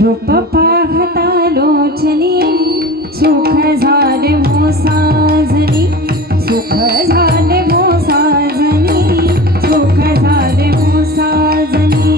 रूप पाहता लोचनी सुख झाले हो साजनी सुख झाले हो साजनी सुख झाले हो साजनी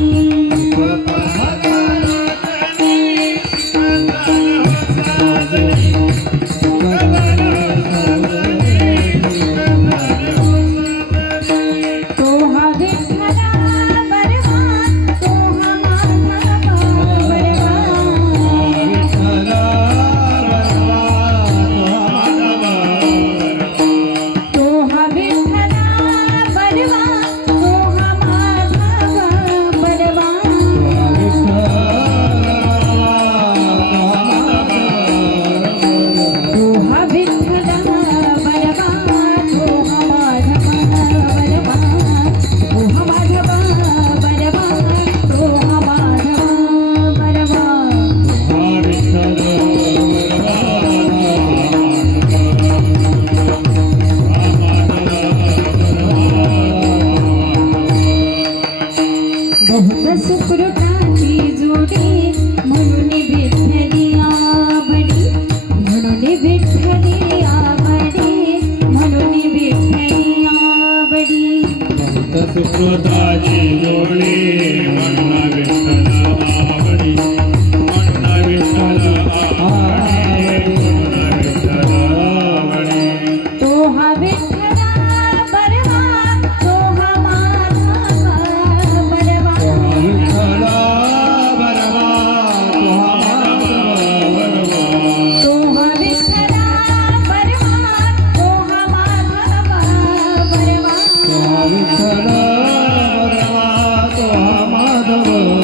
बहुत सुकृताची जोडी म्हणून विठ्ठली आवडी म्हणून विठ्ठली आवडी म्हणून विठ्ठली आवडी बहुत सुकृताची जोडी म्हणून विठ्ठल आवडी म्हणून विठ्ठल आवडी म्हणून विठ्ठल आवडी तो हा विठ्ठला बरवा तो हा विठ्ठल बरवा तो हा Madhav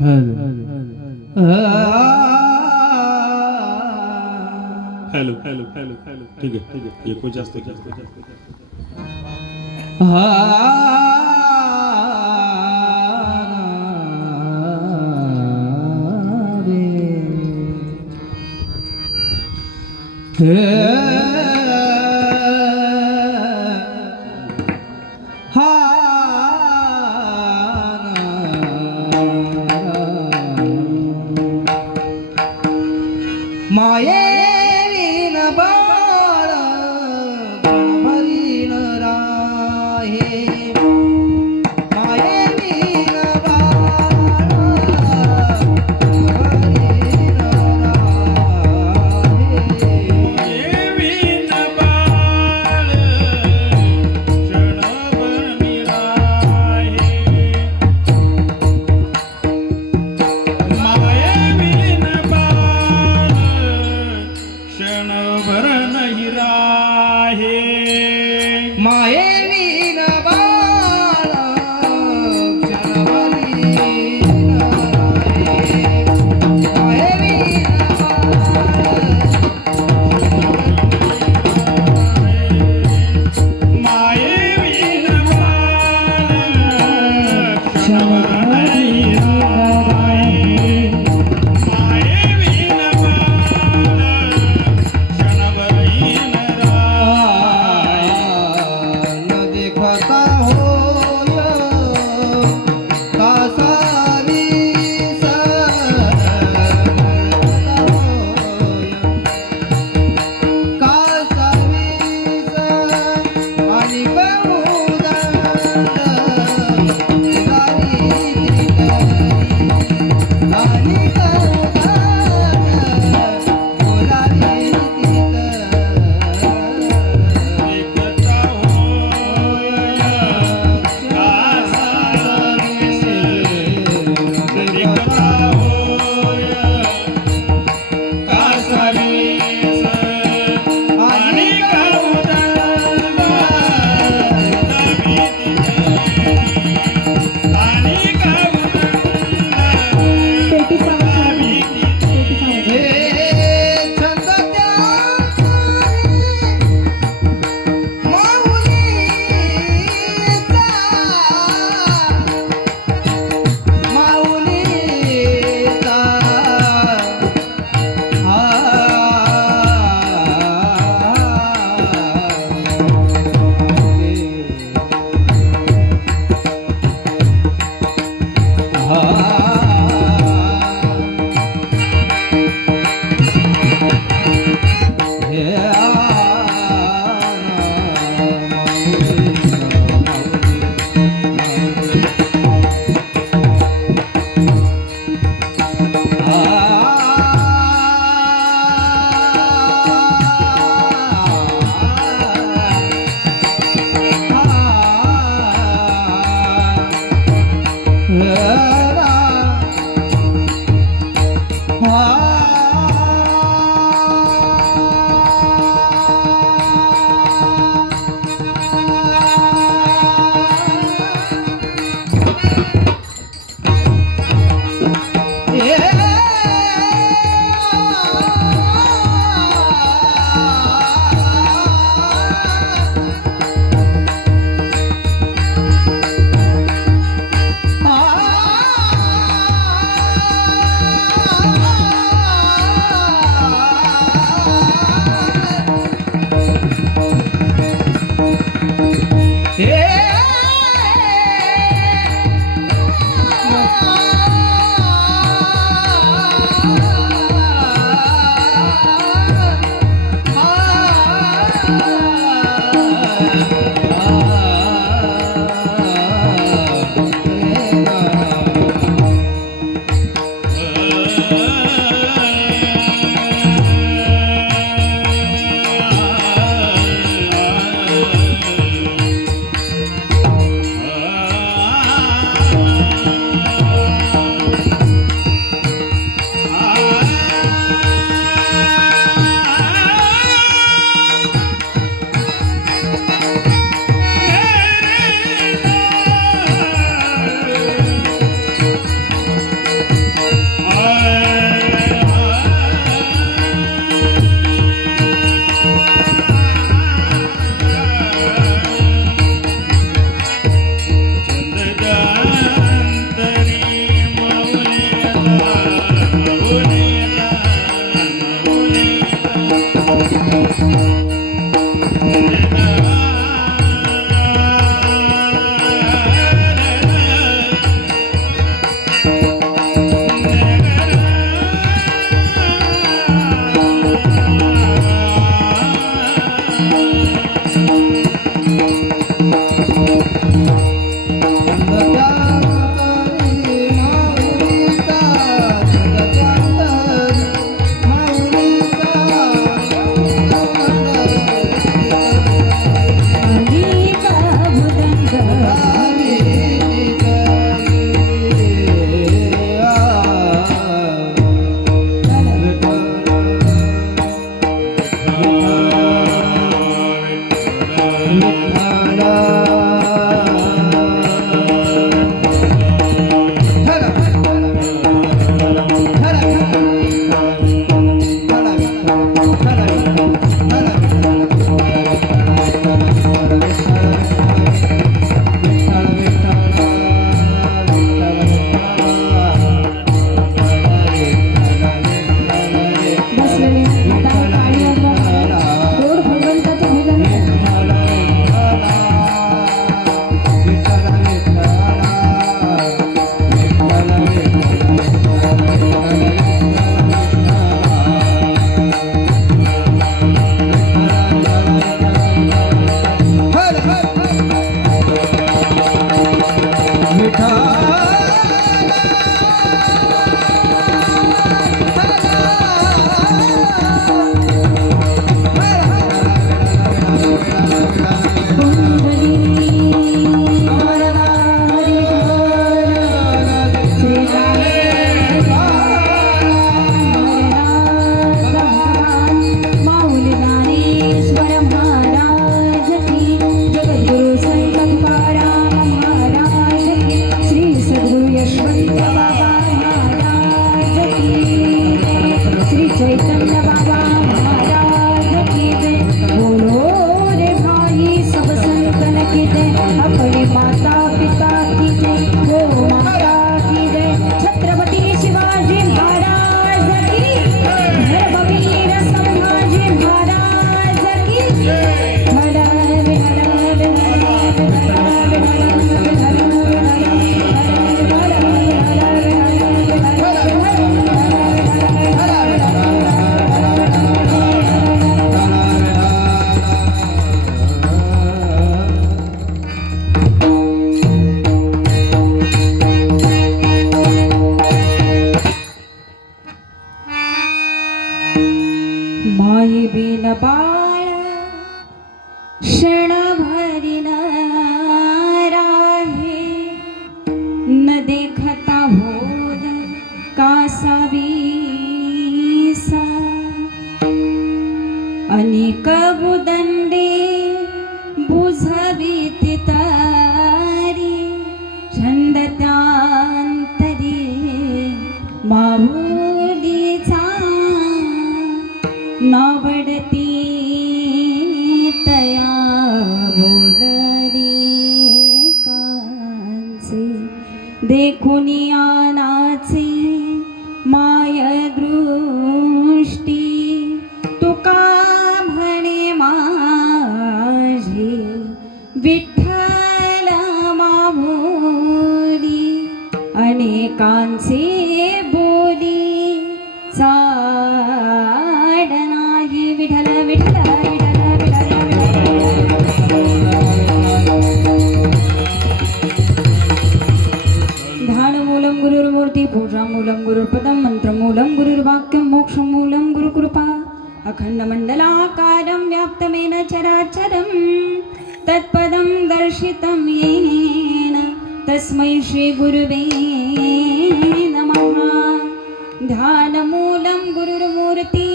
hello hello hello hello ठीक आहे ठीक आहे एको जास्त जास्त मायेरीन बाळ गणभरीन राहे मायेरीन बाळ गणभरीन राहे वीण बाळ क्षणभर निराहे माये वीण बाळ क्षणभर नाही राहे मायेरीन बाळ क्षणभरीन राहे मायेरीन माये वीण बाळ क्षणभर नाही राहे माये वीण बाळ क्षणभर हीन राहे न देखता होय कासारी आणि देखता होय कासावीस देखता होय कासावीस आणि काबुदांगा आणि काबुदांगा माई बिन बाळ क्षणभरी न राहे, न देखता होद कासावीसा, अनेक बुदंडे बुझवीत तारी, छंद त्यांतरी माऊलीचा नावडती तया बोलणे कांचे, देखून आनाचे माय दृष्टी, तुका म्हणे माझे विठ्ठल माऊली, अनेकांचे बोली चाड नाही, विठ्ठल विठ्ठल विठ्ठल ध्यानमूलं गुरुर्मूर्ति, पूजामूलं गुरुर्पदं, मंत्रमूलं गुरुर्वाक्यं, मोक्षमूलं गुरुकृपा, अखंडमण्डलाकारं व्याप्तमेन चराचरं, तत्पदं दर्शितं येन तस्मै श्रीगुरुवे नमः। ध्यानमूलं गुरुर्मूर्ति,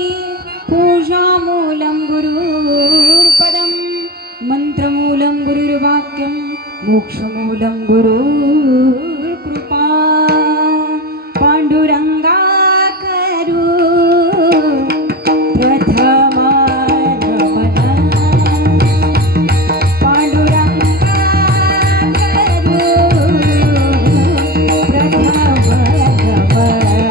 पूजामूलं गुरुर्पदं, मंत्रमूलं गुरुर्वाक्यं, मोक्षमूलं गुरुर्कृपा, पांडुरंगा करू प्रथमागमन, पांडुरंगा करू प्रथमागमन,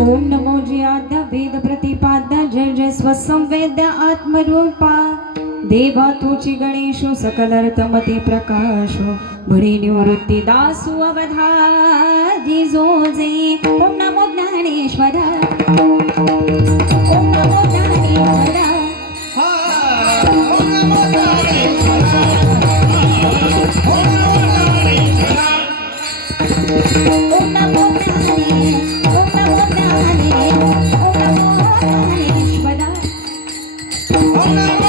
ओम नमो जी आद्य वेद प्रतिपाद्य जय जय स्वसंवेद्य आत्मरूपा देवा तुची गणेशो सकलर्थमती प्रकाशो भरी निवृत्ती दासु अवधाजी जोजे ओम नमो ज्ञानेश्वरा ओम नमो ज्ञानेश्वरा ओम नमो ज्ञानेश्वरा ओम नमो ज्ञानेश्वरा ओम नमो ज्ञाने ओम नमो ज्ञाने ओम नमो ज्ञानेश्वरा ओम नमो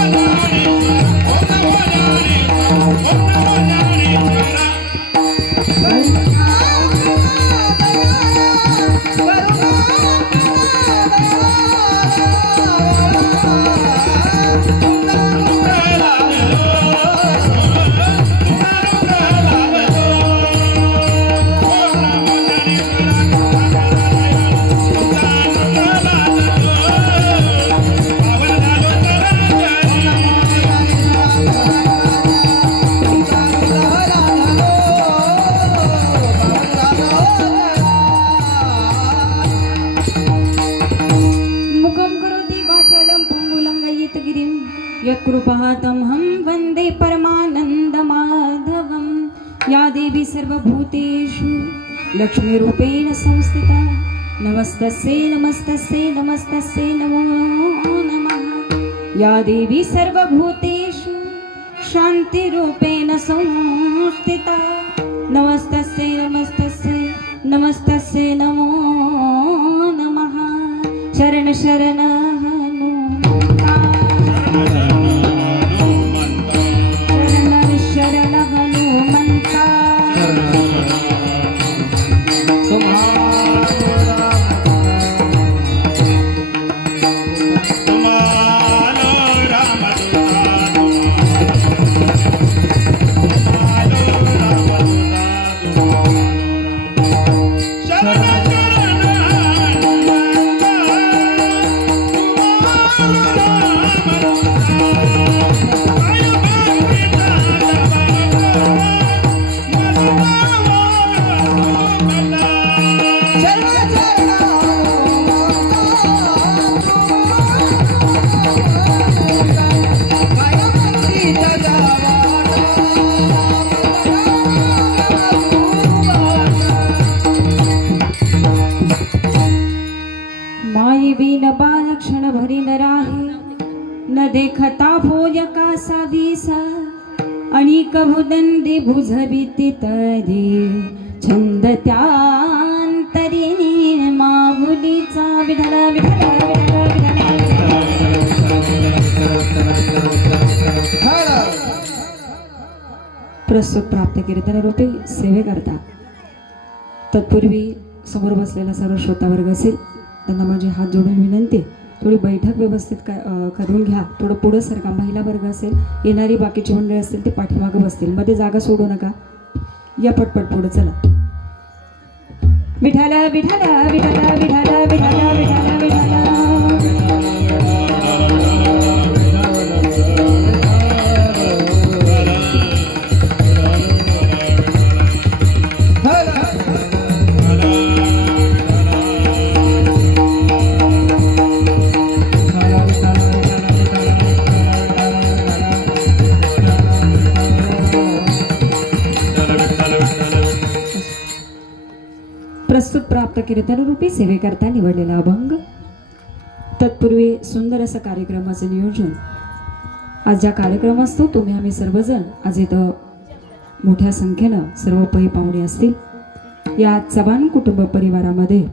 मुखं करोति वाचालं पङ्गुलङ्गयितगिरिं यत्कृपातमहं वन्दे परमानन्दमाधवं या देवी सर्वभूतेषु लक्ष्मीरूपेण संस्थिता नमस्तस्यै नमस्तस्यै नमस्तस्यै नमो नमः या देवी सर्वभूतेषु शान्तिरूपेण संस्थिता नमस्तस्यै नमस्तस्यै नमस्तस्यै नमो नमः शरण शरण हनुमंता शरण हनुमंता माई बिन बाल क्षण भरी न राहे न देखता भोज का सावीसा अनिक भुदंदे भुजविती तरी छंद त्यांतरी माऊलीचा विठला विठला विठला हर प्रस्तुत प्राप्त कीर्तन रूपे सेवे करता तत्पूर्वी समोर बसलेला सर्व श्रोतावर्ग असेल त्यांना माझी हात जोडून विनंती आहे, थोडी बैठक व्यवस्थित करून घ्या. थोडं पुढं सरका. महिला वर्ग असेल, येणारी बाकीची मंडळी असतील ते पाठीमागं बसतील, मध्ये जागा सोडू नका. या पटपट पुढं चला. विठाला विठाला विठाला विठाला विठाला विठाला विठाला प्रस्तुत प्राप्त कीर्तनरूपी सेवेकरता निवडलेला अभंग. तत्पूर्वी सुंदर असं कार्यक्रमाचं नियोजन. आज ज्या कार्यक्रम असतो तुम्ही आम्ही सर्वजण आज इथं मोठ्या संख्येनं सर्व पै पाहुणे असतील. या चव्हाण कुटुंब परिवारामध्ये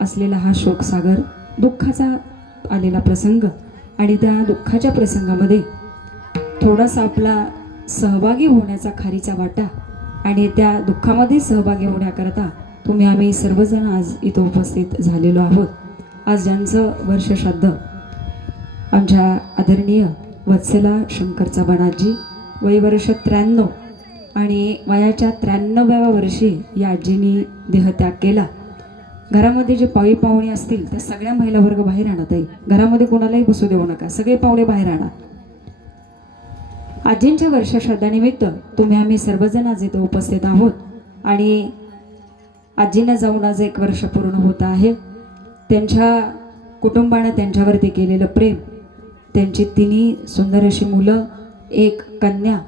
असलेला हा शोकसागर, दुःखाचा आलेला प्रसंग आणि त्या दुःखाच्या प्रसंगामध्ये थोडासा आपला सहभागी होण्याचा खारीचा वाटा आणि त्या दुःखामध्ये सहभागी होण्याकरता तुम्ही आम्ही सर्वजण आज इथं उपस्थित झालेलो आहोत. आज ज्यांचं वर्षश्राद्ध आमच्या आदरणीय वत्सला शंकर चव्हाणजी, वय वर्ष 93 आणि वयाच्या 93व्या वर्षी या आजींनी देहत्याग केला. घरामध्ये जे पाहुणे असतील त्या सगळ्या महिला वर्ग बाहेर आणत आहे. घरामध्ये कोणालाही बसू देऊ नका, सगळे पाहुणे बाहेर आणा. आजींच्या वर्षश्राद्धानिमित्त तुम्ही आम्ही सर्वजण आज इथं उपस्थित आहोत आणि आजींना जाऊन आज 1 वर्ष पूर्ण होत आहे. त्यांच्या कुटुंबानं त्यांच्यावरती केलेलं प्रेम, त्यांची तिन्ही सुंदर अशी मुलं, एक कन्या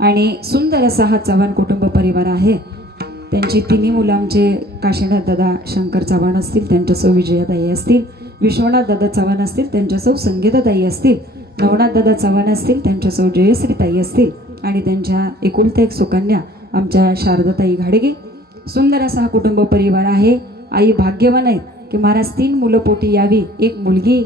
आणि सुंदर असा हा चव्हाण कुटुंब परिवार आहे. त्यांची तिन्ही मुलं आमचे काशीनाथ दादा शंकर चव्हाण असतील, त्यांच्या सौ विजयाताई असतील, विश्वनाथ दादा चव्हाण असतील, त्यांच्या सौ संगीताताई असतील, नवनाथ दादा चव्हाण असतील, त्यांच्या सौ जयश्रीताई असतील आणि त्यांच्या एकुलता एक सुकन्या आमच्या शारदाताई घाडगे. सुंदर असा हा कुटुंब परिवार आहे. आई भाग्यवान आहेत की महाराज 3 मुलं पोटी यावी, 1 मुलगी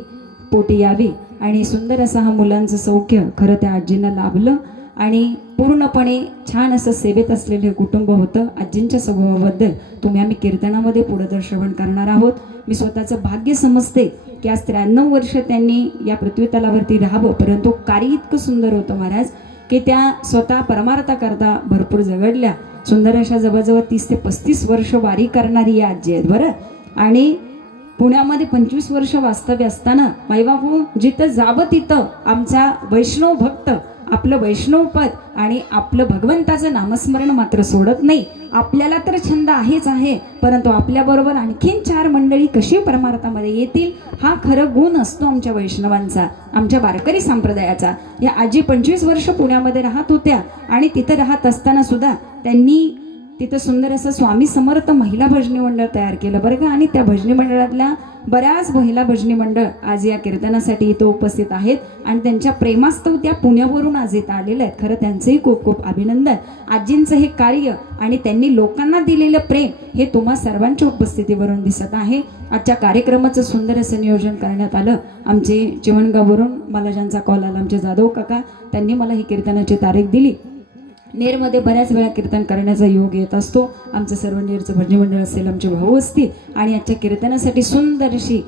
पोटी यावी आणि सुंदर असं हा मुलांचं सौख्य खरं त्या आजींना लाभलं आणि पूर्णपणे छान असं सेवेत असलेलं हे कुटुंब होतं. आजींच्या स्वभावाबद्दल तुम्ही आम्ही कीर्तनामध्ये पुढं श्रवण करणार आहोत. मी स्वतःचं भाग्य समजते की आज 93 वर्ष त्यांनी या पृथ्वीतलावरती राहावं, परंतु कार्य इतकं सुंदर होतं महाराज की त्या स्वतः परमार्थाकरता भरपूर झगडल्या. सुंदर अशा जवळजवळ 30 ते 35 वर्ष वारी करणारी या आजी आहेत बरं. आणि पुण्यामध्ये 25 वर्ष वास्तव्य असताना माईबापू जिथं जावं तिथं आमचा वैष्णव भक्त आपलं वैष्णवपद आणि आपलं भगवंताचं नामस्मरण मात्र सोडत नाही. आपल्याला तर छंद आहेच आहे, परंतु आपल्याबरोबर आणखीन 4 मंडळी कशी परमार्थामध्ये येतील हा खरं गुण असतो आमच्या वैष्णवांचा, आमच्या वारकरी संप्रदायाचा. या आजी 25 वर्ष पुण्यामध्ये राहत होत्या आणि तिथं राहत असताना सुद्धा त्यांनी तिथं सुंदर असं स्वामी समर्थ महिला भजनी मंडळ तयार केलं बरं का. आणि त्या भजनी मंडळातल्या बऱ्याच महिला भजनी मंडळ आज या कीर्तनासाठी इथं उपस्थित आहेत आणि त्यांच्या प्रेमास्तव त्या पुण्यावरून आज इथं आलेल्या आहेत. खरं त्यांचंही खूप खूप अभिनंदन. आजींचं हे कार्य आणि त्यांनी लोकांना दिलेलं प्रेम हे तुम्हा सर्वांच्या उपस्थितीवरून दिसत आहे. आजच्या कार्यक्रमाचं सुंदर असं नियोजन करण्यात आलं. आमचे चिवणगाववरून मला ज्यांचा कॉल आला आमचे जाधव काका, त्यांनी मला ही कीर्तनाची तारीख दिली. नेरमध्ये बऱ्याच वेळा कीर्तन करण्याचा योग येत असतो. आमचं सर्व नेरचं भजनी मंडळ असेल, आमचे भाऊ असतील आणि आजच्या कीर्तनासाठी सुंदर अशी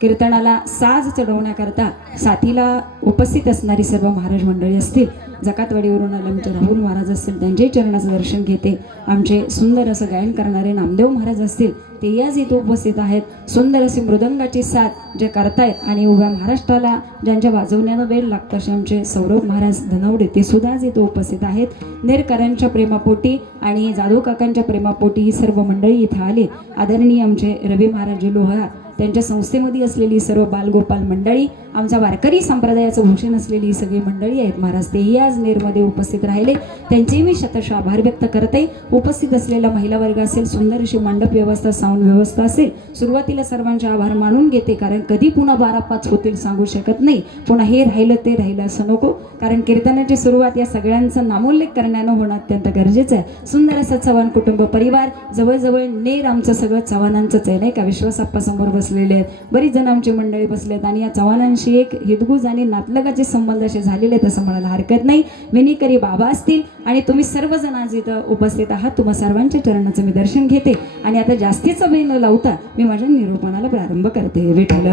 कीर्तनाला साज चढवण्याकरता साथीला उपस्थित असणारी सर्व महाराज मंडळी असतील. जकातवाडीवरून आले आमचे राहुल महाराज असतील, त्यांच्याही चरणाचं दर्शन घेते. आमचे सुंदर असं गायन करणारे नामदेव महाराज असतील, तेही आज इथे उपस्थित आहेत. सुंदर अशी मृदंगाची साथ जे करतायत आणि उभ्या महाराष्ट्राला ज्यांच्या वाजवण्यानं वेळ लागतं असे आमचे सौरभ महाराज धनवडे, ते सुद्धा आज इथे उपस्थित आहेत. नेरकरांच्या प्रेमापोटी आणि जाधव काकांच्या प्रेमापोटी ही सर्व मंडळी इथं आली. आदरणीय आमचे रवी महाराज लोहा, त्यांच्या संस्थेमध्ये असलेली सर्व बालगोपाल मंडळी, आमचा वारकरी संप्रदायाचं भूषण असलेली ही सगळी मंडळी आहेत महाराज, तेही आज नेरमध्ये उपस्थित राहिले. त्यांचेही मी शतशः आभार व्यक्त करते. उपस्थित असलेला महिला वर्ग असेल, सुंदर अशी मंडप व्यवस्था, साऊंड व्यवस्था असेल, सुरुवातीला सर्वांचे आभार मानून घेते, कारण कधी पुन्हा 12-5 होतील सांगू शकत नाही. पुन्हा हे राहिलं ते राहिलं असं नको, कारण कीर्तनाची सुरुवात या सगळ्यांचं नामोल्लेख करण्यानं होणं अत्यंत गरजेचं आहे. सुंदर असं चव्हाण कुटुंब परिवार, जवळजवळ नेर आमचं सगळं चव्हाणांचंच आहे नाही का. विश्वासाप्पा समोर बसलेले आहेत, बरीच जण आमची मंडळी बसलेत आणि या चव्हाणांशी एक हितगुज आणि नातलगाचे संबंध असे झालेले आहेत असं म्हणायला हरकत नाही. विनीकरी बाबा असतील आणि तुम्ही सर्वजण आज इथं उपस्थित आहात. तुम्हा सर्वांच्या चरणाचं मी दर्शन घेते आणि आता जास्तीचा वेळ न लावता मी माझ्या निरूपणाला प्रारंभ करते. विठ्ठल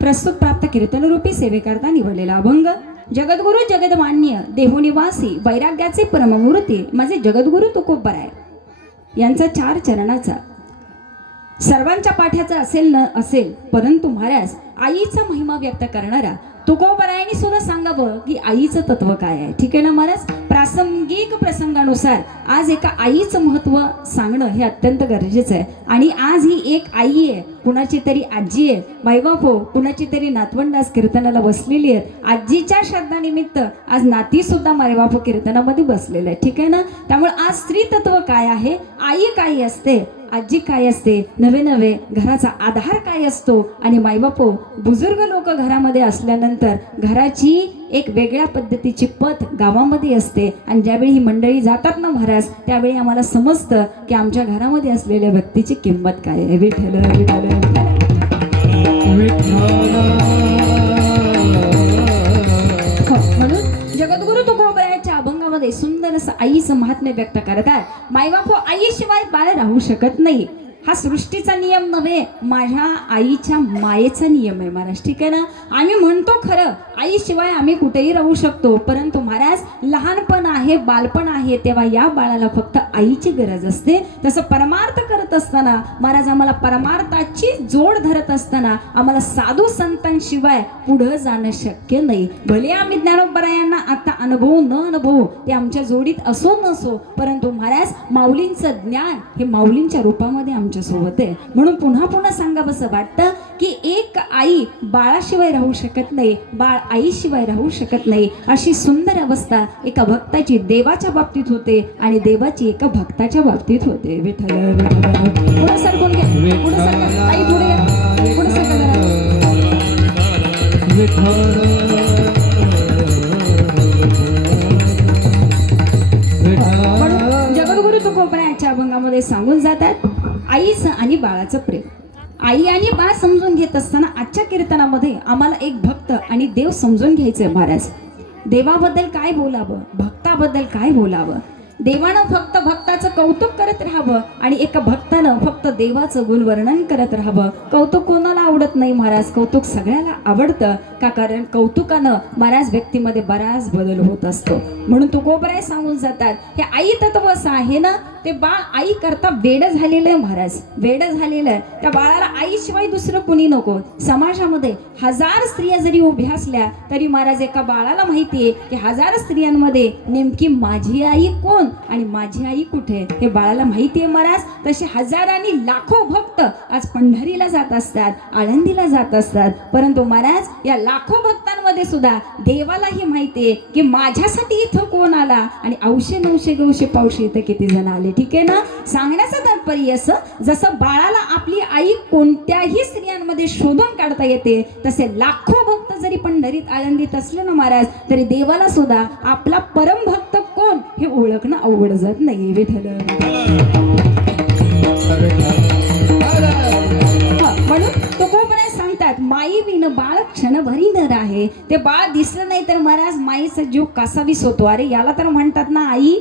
प्रस्तुत प्राप्त कीर्तनरूपी सेवेकरता निवडलेला अभंग जगद्गुरु जगदमान्य देहोनिवासी वैराग्याचे परममूर्ती माझे जगद्गुरु तुकोबराय यांचा 4 चरणाचा सर्वांच्या पाठ्याचा असेल न असेल, परंतु महाराज आईचा महिमा व्यक्त करणारा तुकोबरायांनी सुद्धा सांगावं की आईचं तत्व काय आहे. ठीक आहे ना महाराज. प्रासंगिक प्रसंगानुसार आज एका आईचं महत्व सांगणं हे अत्यंत गरजेचं आहे. आणि आज ही एक आई आहे, कुणाची तरी आजी आहे, मायबाप हो, कुणाची तरी नातवंड आज कीर्तनाला बसलेली आहेत. आजीच्या श्राद्धानिमित्त आज नाती सुद्धा मायबाप कीर्तनामध्ये बसलेले आहेत. ठीक आहे ना. त्यामुळे आज स्त्री तत्व काय आहे, आई काय असते, आजी काय असते, नवे नवे घराचा आधार काय असतो आणि मायबाप बुजुर्ग लोक घरामध्ये असल्यानंतर घराची एक वेगळ्या पद्धतीची पत गावामध्ये असते. आणि ज्यावेळी ही मंडळी जातात ना महाराज, त्यावेळी आम्हाला समजतं की आमच्या घरामध्ये असलेल्या व्यक्तीची किंमत काय आहे. विठ्ठल विठ्ठल म्हणून जगद्गुरु तुकोबरायाच्या अभंगामध्ये सुंदर असं आईचं महात्म्य व्यक्त करतात. मायबाप आईशिवाय बाळ राहू शकत नाही. हा सृष्टीचा नियम नव्हे, माझ्या आईच्या मायेचा नियम आहे महाराज. ठीक आहे ना. आम्ही म्हणतो खरं आईशिवाय आम्ही कुठेही राहू शकतो, परंतु महाराज लहानपण आहे, बालपण आहे, तेव्हा या बाळाला फक्त आईची गरज असते. तसं परमार्थ करत असताना महाराज आम्हाला परमार्थाची जोड धरत असताना आम्हाला साधू संतांशिवाय पुढं जाणं शक्य नाही. भले आम्ही ज्ञानोबरायांना आता अनुभव न अनुभव ते आमच्या जोडीत असो नसो, परंतु महाराज माऊलींचं ज्ञान हे माऊलींच्या रूपामध्ये आमच्या सोबत आहे. म्हणून पुन्हा पुन्हा सांगावंसं वाटतं की एक आई बाळाशिवाय राहू शकत नाही, बाळ आईशिवाय राहू शकत नाही. अशी सुंदर अवस्था एका भक्ताची देवाच्या बाबतीत होते आणि देवाची एका भक्ताच्या बाबतीत होते. विठ्ठल विठ्ठल. पुढं सरकून घ्या, पुढं सरका आई, पुढे घ्या, पुढं सरका जरा. म्हणून जगद्गुरु तुकोबरायाच्या अभंगामध्ये सांगून जातात आईचं आणि बाळाचं प्रेम. आई आणि बाळ समजून घेत असताना आजच्या कीर्तनामध्ये आम्हाला एक भक्त आणि देव समजून घ्यायचंय महाराज. देवाबद्दल काय बोलावं, भक्ताबद्दल काय बोलावं. देवानं फक्त भक्ताचं कौतुक करत राहावं आणि एका भक्तानं फक्त देवाचं गुणवर्णन करत राहावं. कौतुक कोणाला आवडत नाही महाराज, कौतुक सगळ्याला आवडतं. का कारण कौतुकानं महाराज व्यक्तीमध्ये बराच बदल होत असतो. म्हणून तुकोबराय सांगून जातात हे आई तत्व असं आहे ना, ते बाळ आई करता वेड झालेलं आहे महाराज, वेड झालेलं आहे. त्या बाळाला आईशिवाय दुसरं कुणी नको. समाजामध्ये 1000 स्त्रिया जरी उभ्या असल्या तरी महाराज एका बाळाला माहिती आहे की 1000 स्त्रियांमध्ये नेमकी माझी आई कोण आणि माझी आई कुठे हे बाळाला माहिती आहे महाराज. तसे हजारांनी लाखो भक्त आज पंढरीला जात असतात, आळंदीला जात असतात, परंतु महाराज या लाखो भक्तांमध्ये सुद्धा देवालाही माहिती आहे की माझ्यासाठी इथं कोण आला आणि 900 900 900 पावशे इथं किती जण आले. ठीक आहे ना. सांगण्याचं तात्पर्य असं जसं बाळाला आपली आई कोणत्याही स्त्रियांमध्ये शोधून काढता येते, तसे लाखो भक्त जरी पंढरीत आळंदीत असले ना महाराज तरी देवाला सुद्धा आपला परम भक्त कोण हे ओळखणं अवघड जात नाही. विठ्ठल. म्हणून तुकोबराय सांगतात माई विन बाळ क्षणभरी न राहे. ते बाळ दिसलं नाही तर महाराज माईचा जीव कासावीस होतो. अरे याला तर म्हणतात ना आई.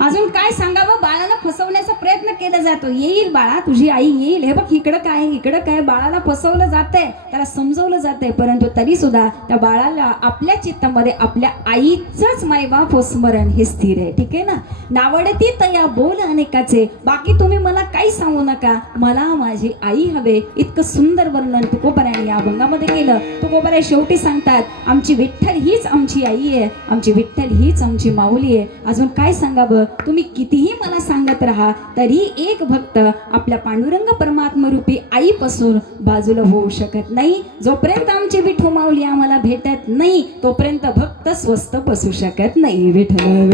अजून काय सांगावं, बाळाला फसवण्याचा प्रयत्न केला जातो. येईल बाळा तुझी आई येईल, हे बघ इकडं काय इकडं काय. बाळाला फसवलं जातंय, त्याला समजवलं जातंय, परंतु तरी सुद्धा त्या बाळाला आपल्या चित्तामध्ये आपल्या आईचंच मायबाप स्मरण हे स्थिर आहे. ठीक आहे ना. नावडती तया बोल अनेकाचे, बाकी तुम्ही मला काही सांगू नका, मला माझी आई हवे. इतकं सुंदर वर्णन तुकोबरायाने या अभंगामध्ये केलं. तुकोबराय शेवटी सांगतात आमची विठ्ठल हीच आमची आई आहे, आमची विठ्ठल हीच आमची माऊली आहे. अजून काय सांगावं, तुम्ही कितीही मला सांगत राहा तरी एक भक्त आपल्या पांडुरंग परमात्मा रूपी आईपासून बाजूला होऊ शकत नाही. जोपर्यंत आमची विठू माऊली आम्हाला भेटत नाही तोपर्यंत भक्त स्वस्त बसू शकत नाही. विठ्ठल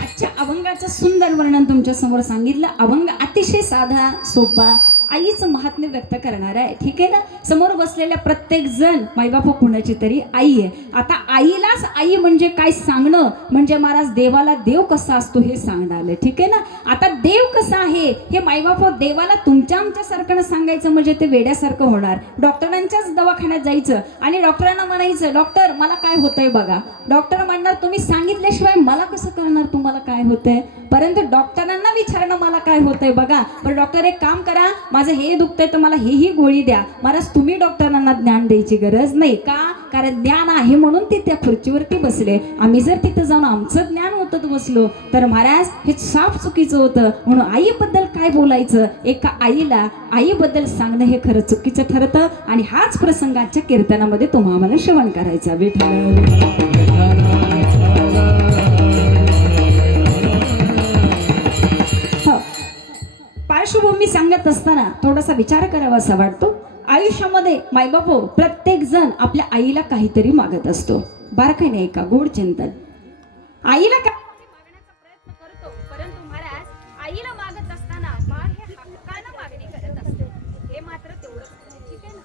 आजच्या अभंगाचं सुंदर वर्णन तुमच्या समोर सांगितलं. अभंग अतिशय साधा सोपा आईचं महात्म्य व्यक्त करणार आहे. ठीक आहे ना. समोर बसलेल्या प्रत्येक जण मायबाप कुणाची तरी आई आहे. आता आईलाच आई म्हणजे काय सांगणं म्हणजे महाराज देवाला देव कसा असतो हे सांगणं आलं. ठीक आहे ना. आता देव कसा आहे हे मायबाप देवाला तुमच्या आमच्यासारखं सांगायचं म्हणजे ते वेड्यासारखं होणार. डॉक्टरांच्याच दवाखान्यात जायचं आणि डॉक्टरांना म्हणायचं डॉक्टर मला काय होतंय बघा. डॉक्टर म्हणणार तुम्ही सांगितल्याशिवाय मला कसं कळणार तुम्हाला काय होतंय. परंतु डॉक्टरांना विचारणं मला काय होतंय बघा. पण डॉक्टर एक काम करा, माझं हे दुखतंय तर मला ही गोळी द्या. महाराज तुम्ही डॉक्टरांना ज्ञान द्यायची गरज नाही. का कारण ज्ञान आहे म्हणून ते त्या खुर्चीवरती बसले. आम्ही जर तिथं जाऊन आमचं ज्ञान होतं बसलो तर महाराज हे साफ चुकीचं होतं. म्हणून आईबद्दल काय बोलायचं, एका आईला आईबद्दल सांगणं हे खरं चुकीचं ठरतं. आणि हाच प्रसंगाच्या कीर्तनामध्ये तुम्हाला आम्हाला श्रवण करायचा. विठ्ठल. पार्श्वभूमी सांगत असताना थोडासा विचार करावा असा वाटतो. आयुष्यामध्ये मायबाप प्रत्येक जण आपल्या आईला काहीतरी मागत असतो. बारकाई नाही का गोड चिंतन. आईला मागण्याचा प्रयत्न करतो, परंतु महाराज आईला मागत असताना बाळ हे हक्कानं मागणी करत असते. हे मात्र तेवढं ठीक आहे ना.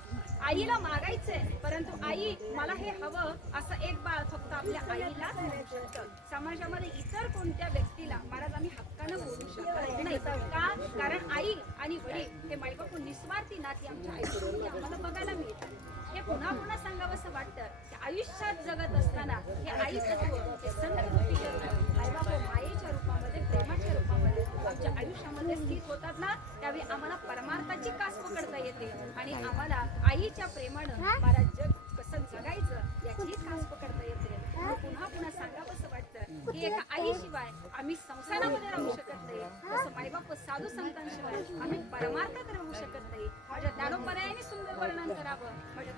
आईला मागायचंय परंतु आई मला हे हवं असं एक बाळ फक्त आपल्या आईलाच म्हणू शकतं. समाजामध्ये इतर कोणत्या व्यक्तीला महाराज आम्ही हक्कानं बोलू शकत नाही. का कारण आई आणि आणि वडील हे माईबापू निस्वार्थी नाती आमच्या आयुष्यामध्ये आम्हाला बघायला मिळतात. हे पुन्हा पुन्हा सांगावंसं वाटतं की आयुष्यात जगत असताना हे आई तत्व हे संत रूपी तत्व आईबापू मायेच्या रूपामध्ये प्रेमाच्या रूपामध्ये आमच्या आयुष्यामध्ये स्थित होतात ना, त्यावेळी आम्हाला परमार्थाची कास पकडता येते आणि आम्हाला आईच्या प्रेमानं मला जग कसं जगायचं याची कास पकडता येते. पुन्हा पुन्हा सांगावंसं वाटतं की एका आईशिवाय आम्ही संसारामध्ये राहू शकत नाही, तसं माईबाप साधू संतांशिवाय आम्ही परमार्थात राहू शकत नाही. माझ्या ज्ञानोपरायाने सुंदर वर्णन करावं, माझ्या